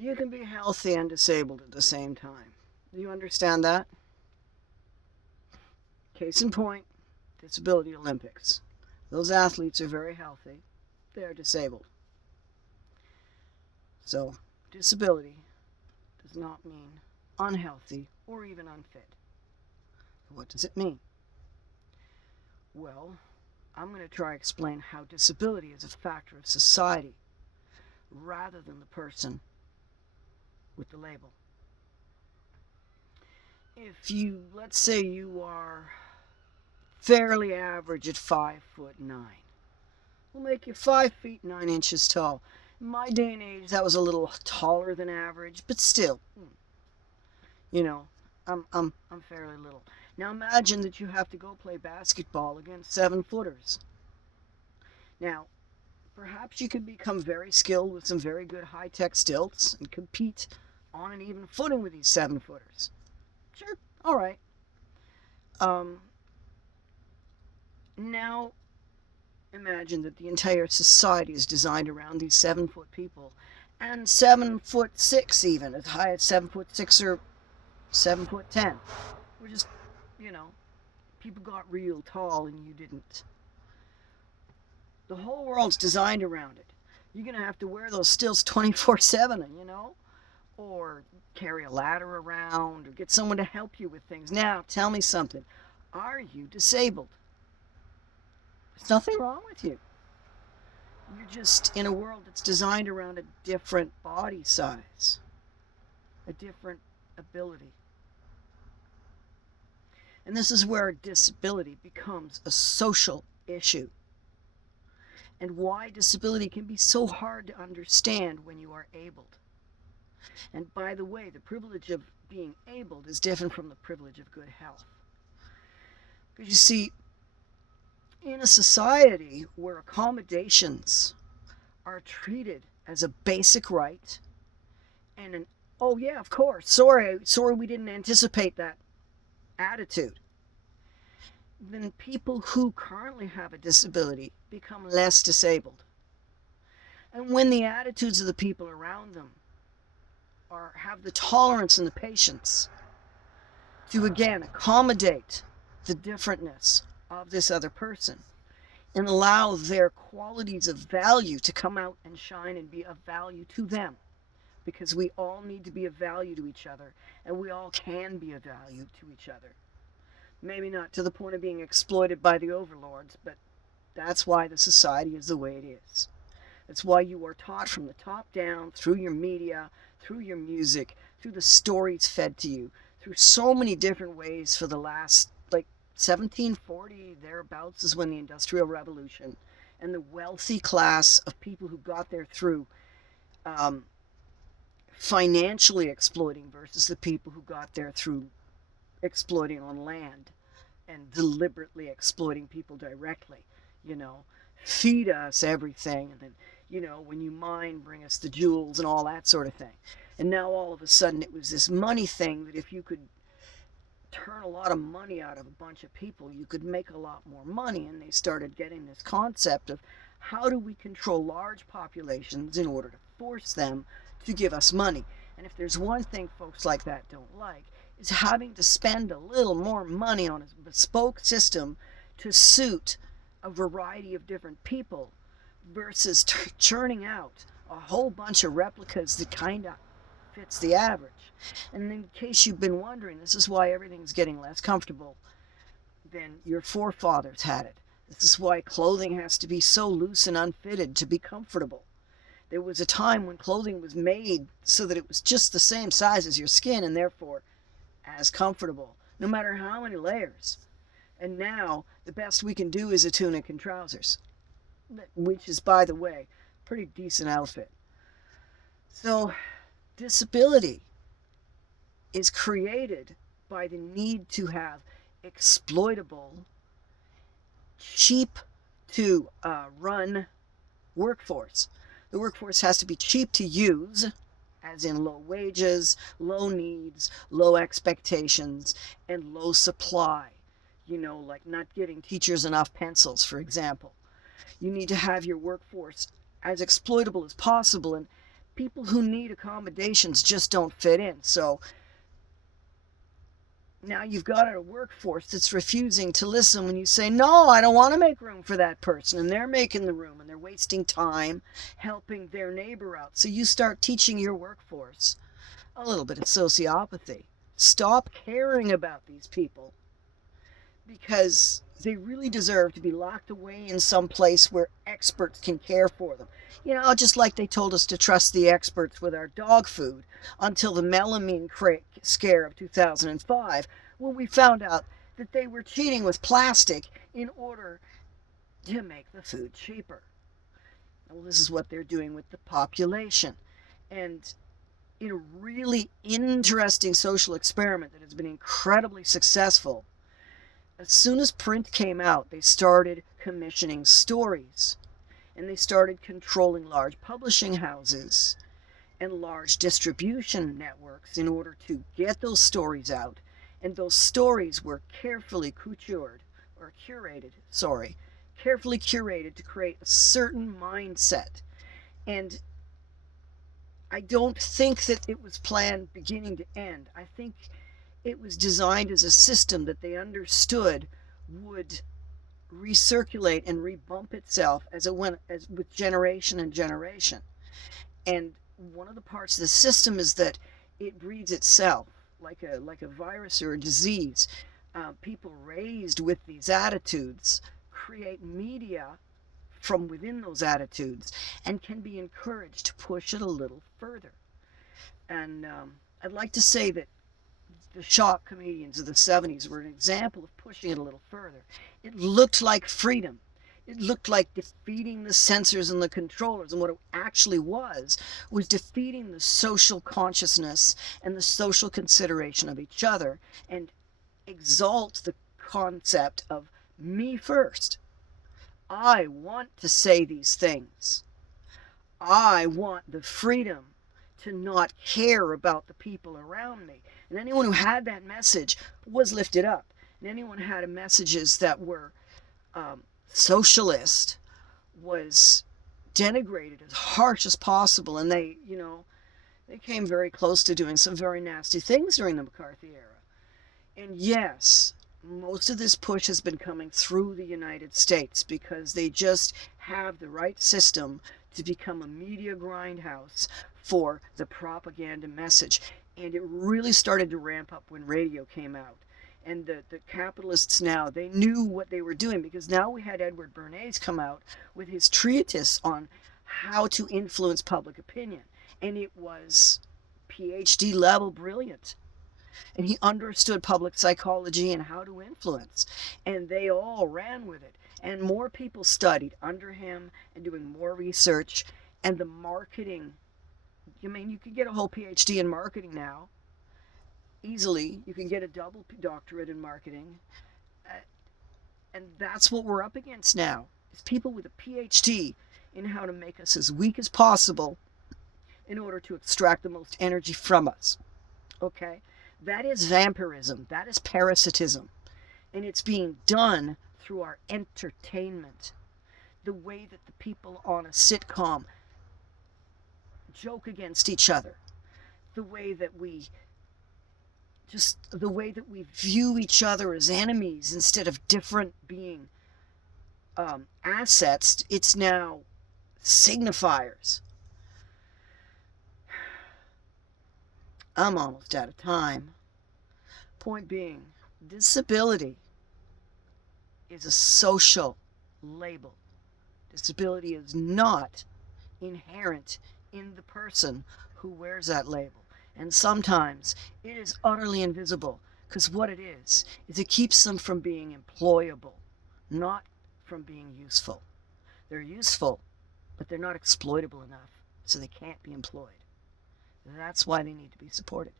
You can be healthy and disabled at the same time. Do you understand that? Case in point, Disability Olympics. Those athletes are very healthy. They're disabled. So, disability does not mean unhealthy or even unfit. What does it mean? Well, I'm going to try to explain how disability is a factor of society rather than the person with the label. If you, let's say you are fairly average at 5'9", we'll make you 5 feet 9 inches tall. In my day and age, that was a little taller than average, but still, you know, I'm fairly little. Now imagine that you have to go play basketball against 7-footers. Now, perhaps you could become very skilled with some very good high-tech stilts and compete on an even footing with these 7-footers. Sure, all right. Now, imagine that the entire society is designed around these 7-foot people, and 7'6" even, as high as 7'6" or 7'10". We're just, people got real tall and you didn't. The whole world's designed around it. You're gonna have to wear those stilts 24/7, or carry a ladder around, or get someone to help you with things. Now, tell me something. Are you disabled? There's nothing wrong with you. You're just in a world that's designed around a different body size, a different ability. And this is where disability becomes a social issue, and why disability can be so hard to understand when you are abled. And by the way, the privilege of being abled is different from the privilege of good health. Because you see, in a society where accommodations are treated as a basic right and an, oh yeah, of course, sorry we didn't anticipate that attitude, then people who currently have a disability become less disabled. And when the attitudes of the people around them have the tolerance and the patience to again accommodate the differentness of this other person and allow their qualities of value to come out and shine and be of value to them, because we all need to be of value to each other, and we all can be of value to each other. Maybe not to the point of being exploited by the overlords, but that's why the society is the way it is. That's why you are taught from the top down, through your media, through your music, through the stories fed to you, through so many different ways for the last, 1740, thereabouts is when the Industrial Revolution, and the wealthy class of people who got there through financially exploiting versus the people who got there through exploiting on land and deliberately exploiting people directly. Feed us everything, and then, when you mine, bring us the jewels and all that sort of thing. And now all of a sudden it was this money thing that if you could turn a lot of money out of a bunch of people, you could make a lot more money. And they started getting this concept of, how do we control large populations in order to force them to give us money? And if there's one thing folks like that don't like, is having to spend a little more money on a bespoke system to suit a variety of different people versus churning out a whole bunch of replicas that kind of fits the average. And in case you've been wondering, this is why everything's getting less comfortable than your forefathers had it. This is why clothing has to be so loose and unfitted to be comfortable. There was a time when clothing was made so that it was just the same size as your skin, and therefore as comfortable, no matter how many layers. And now the best we can do is a tunic and trousers, which is, by the way, a pretty decent outfit. So disability is created by the need to have exploitable, cheap to run workforce. The workforce has to be cheap to use, as in low wages, low needs, low expectations, and low supply. Like not getting teachers enough pencils, for example. You need to have your workforce as exploitable as possible, and people who need accommodations just don't fit in. So now you've got a workforce that's refusing to listen when you say, no, I don't want to make room for that person. And they're making the room and they're wasting time helping their neighbor out. So you start teaching your workforce a little bit of sociopathy. Stop caring about these people because they really deserve to be locked away in some place where experts can care for them. You know, just like they told us to trust the experts with our dog food until the melamine scare of 2005, when we found out that they were cheating with plastic in order to make the food cheaper. Well, this is what they're doing with the population. And in a really interesting social experiment that has been incredibly successful, as soon as print came out, they started commissioning stories, and they started controlling large publishing houses and large distribution networks in order to get those stories out. And those stories were carefully carefully curated to create a certain mindset. And I don't think that it was planned beginning to end. I think it was designed as a system that they understood would recirculate and rebump itself as it went, as with generation and generation. And one of the parts of the system is that it breeds itself like a virus or a disease. People raised with these attitudes create media from within those attitudes and can be encouraged to push it a little further. And I'd like to say that the shock comedians of the 70s were an example of pushing it a little further. It looked like freedom. It looked like defeating the censors and the controllers. And what it actually was defeating the social consciousness and the social consideration of each other, and exalt the concept of me first. I want to say these things. I want the freedom to not care about the people around me. And anyone who had that message was lifted up. And anyone who had messages that were socialist was denigrated as harsh as possible. And they came very close to doing some very nasty things during the McCarthy era. And yes, most of this push has been coming through the United States because they just have the right system to become a media grindhouse for the propaganda message. And it really started to ramp up when radio came out. And the capitalists now, they knew what they were doing, because now we had Edward Bernays come out with his treatise on how to influence public opinion. And it was PhD level brilliant. And he understood public psychology and how to influence. And they all ran with it. And more people studied under him and doing more research. And the marketing, I mean, you could get a whole PhD in marketing now. Easily. You can get a double doctorate in marketing. And that's what we're up against now. Is people with a PhD in how to make us as weak as possible in order to extract the most energy from us. Okay? That is vampirism. That is parasitism. And it's being done through our entertainment. The way that the people on a sitcom joke against each other. The way that we view each other as enemies instead of different being assets. It's now signifiers. I'm almost out of time. Point being, disability is a social label. Disability is not inherent in the person who wears that label. And sometimes it is utterly invisible, because what it is it keeps them from being employable, not from being useful. They're useful, but they're not exploitable enough, so they can't be employed. That's why they need to be supported.